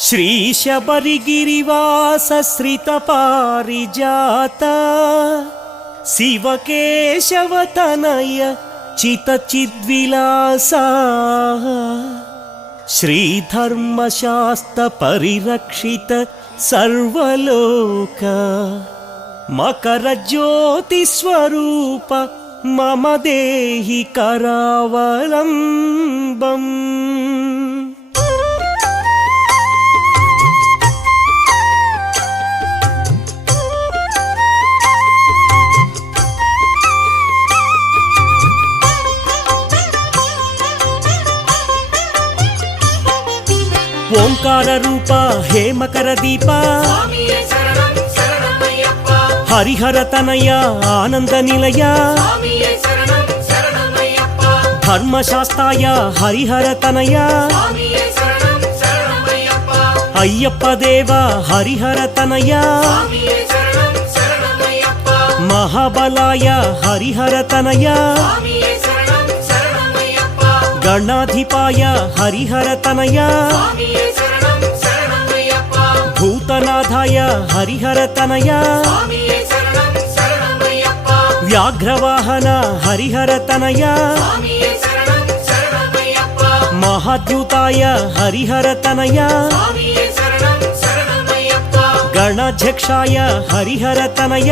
श्रीशबरिगिरिवासश्रितपारिजात शिवकेशवतनय चितचिद्विलासा श्रीधर्मशास्त्रपरिरक्षित सर्वलोक मकरज्योतिस्वरूप मम देहि करावलम्बम्। ओंकार रूप हे मकर दीप हरिहर तनय आनंद निलय धर्मशास्त्राय हरिहर तनय अय्यप्प देव हरिहर तनय महाबलाय हरिहर तनय गणाधिपाय हरिहर तनय भूतनाथाय हरिहर तनय व्याघ्रवाहन हरिहर तनय महाद्युताय हरिहर तनय गणाध्यक्षाय हरिहर तनय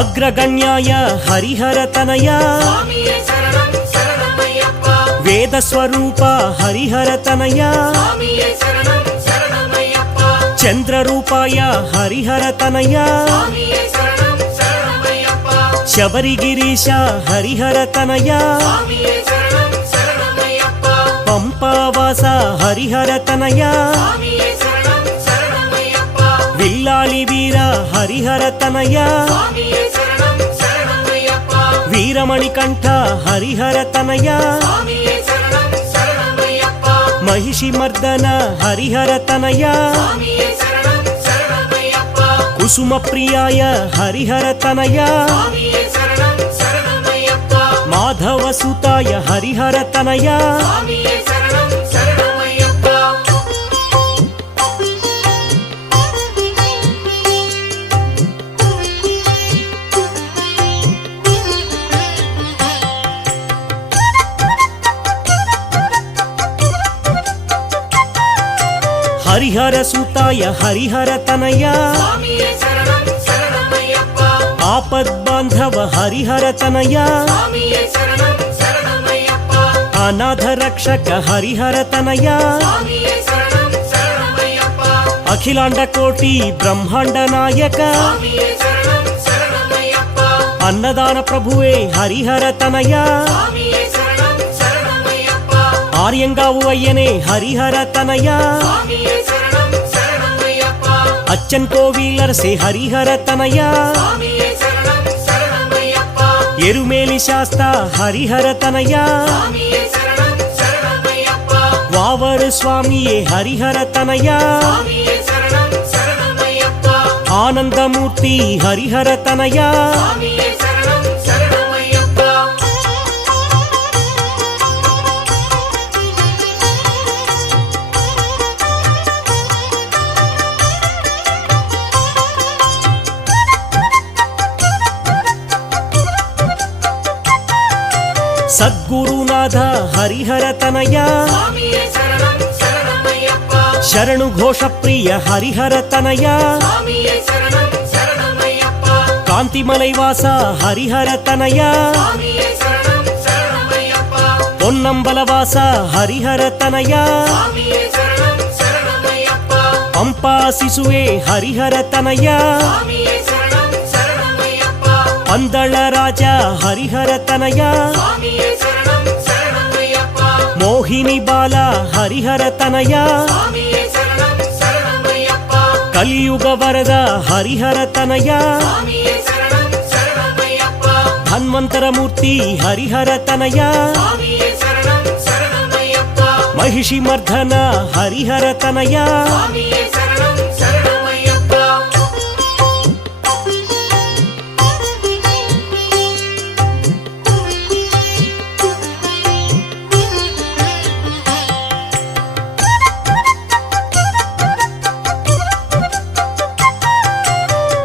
अग्रगण्याय हरिहर तनय वेदस्वरूप हरिहर तनय चंद्ररूपाय हरिहर तनय शबरिगिरीश हरिहर तनय पंपावास हरिहर तनय विल्लाली वीर हरिहर तनय वीरमणिकंठ हरिहर तनय महिषिमर्दन हरिहर तनय कुसुमप्रियाय हरिहर तनय माधवसुताय हरिहर तनय हरिहर सुताय हरिहर तनय आपद बांधव हरिहर तनय अनाथ रक्षक हरिहर तनय अखिलांड कोटि ब्रह्मांड नायक अन्नदान प्रभुवे हरिहर तनय आर्यंगावु अय्यने हरिहर तनय अच्चन कोविलर से हरिहर तनय एरुमेलि शास्ता हरिहर तनय वावर स्वामिये हरिहर तनय आनंदमूर्ति हरिहर तनय सद्गुरुनाथ हरिहर तनय शरणु घोष प्रिय हरिहर तनय कांतिमलैवास हरिहर तनय पोन्नंबलवास हरिहर तनय पंपा शिशुवे हरिहर तनय पंदळ राज हरिहर तनय मोहिनी बाल हरिहर तनय कलियुग वरद हरिहर तनय धन्वंतर मूर्ति हरिहर तनय महिषि मर्दन हरिहर तनय स्वामिये शरणं शरणमय्यप्प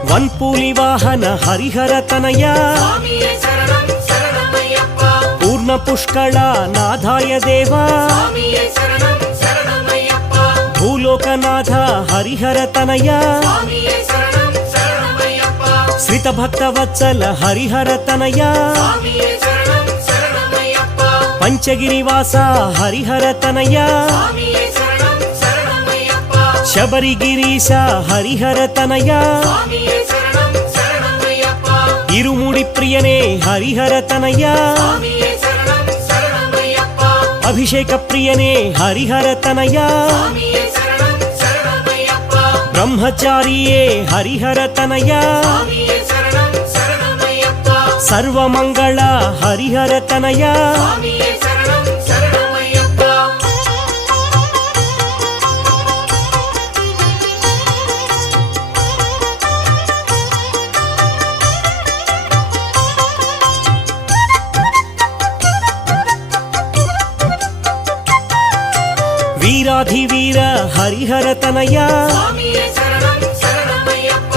वन्पूलि वाहन हरिहर तनय स्वामिये शरणं शरणमय्यप्प पूर्ण पुष्कळ नाथाय देव स्वामिये शरणं शरणमय्यप्प भूलोकनाथ हरिहर तनय स्वामिये शरणं शरणमय्यप्प श्रित भक्तवत्सल हरिहर तनय स्वामिये शरणं शरणमय्यप्प पंचगिरिवास हरिहर तनय स्वामिये शरणं शरणमय्यप्प शबरिगिरीश हरिहर तनय स्वामिये शरणं शरणमय्यप्प इरुमुडि प्रियने हरिहर तनय स्वामिये शरणं शरणमय्यप्प अभिषेक प्रियने हरिहर तनय स्वामिये शरणं शरणमय्यप्प ब्रह्मचारिये हरिहर तनय स्वामिये शरणं शरणमय्यप्प सर्वमंगल हरिहर तनय स्वामिये शरणं शरणमय्यप्प वीराधिवीर हरिहर तनय स्वामिये शरणं शरणमय्यप्प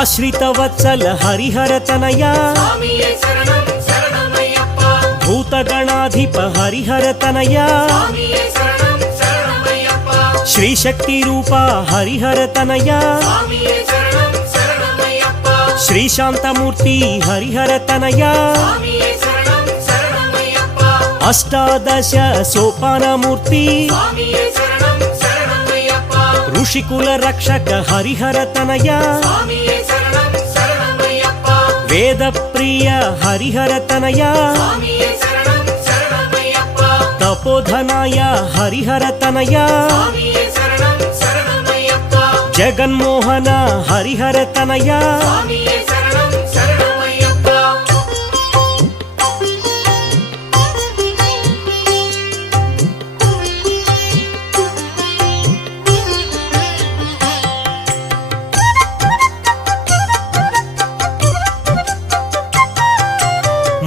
आश्रित वत्सल हरिहर तनय स्वामिये शरणं शरणमय्यप्प भूतगणाधिप हरिहर तनय स्वामिये शरणं शरणमय्यप्प श्रीशक्ति रूप हरिहर तनय स्वामिये शरणं शरणमय्यप्प श्रीशान्तमूर्ति हरिहर तनय स्वामिये शरणं शरणमय्यप्प अष्टादश सोपानमूर्ति स्वामिये शरणं शरणमय्यप्प ऋषिकुल रक्षक हरिहर तनय स्वामिये शरणं शरणमय्यप्प वेद प्रिय हरिहर तनय स्वामिये शरणं शरणमय्यप्प तपोधनाय हरिहर तनय स्वामिये शरणं शरणमय्यप्प जगन्मोहन हरिहर तनय स्वामिये शरणं शरणमय्यप्प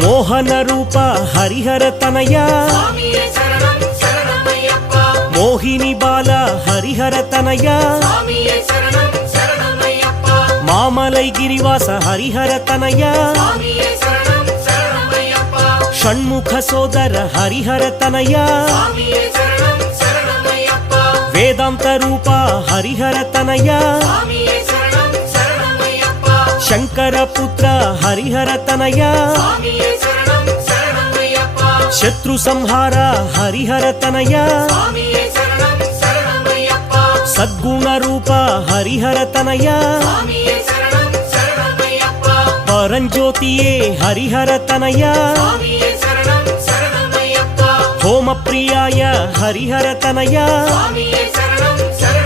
मोहन रूप हरिहर तनय स्वामिये शरणं शरणमय्यप्प मोहिनी बाल हरिहर तनय स्वामिये शरणं शरणमय्यप्प मामलै गिरिवास हरिहर तनय स्वामिये शरणं शरणमय्यप्प षण्मुख सोदर हरिहर तनय स्वामिये शरणं शरणमय्यप्प वेदांत रूप हरिहर तनय स्वामिये शरणं शरणमय्यप्प शंकर पुत्र हरिहर तनय स्वामिये शरणं शरणमय्यप्प शत्रु संहार हरिहर तनय स्वामिये शरणं शरणमय्यप्प सद्गुण रूप हरिहर तनय स्वामिये शरणं शरणमय्यप्प परंज्योतिये हरिहर तनय स्वामिये शरणं शरणमय्यप्प होम प्रियाय हरिहर तनय स्वामिये शरणं शरणमय्यप्प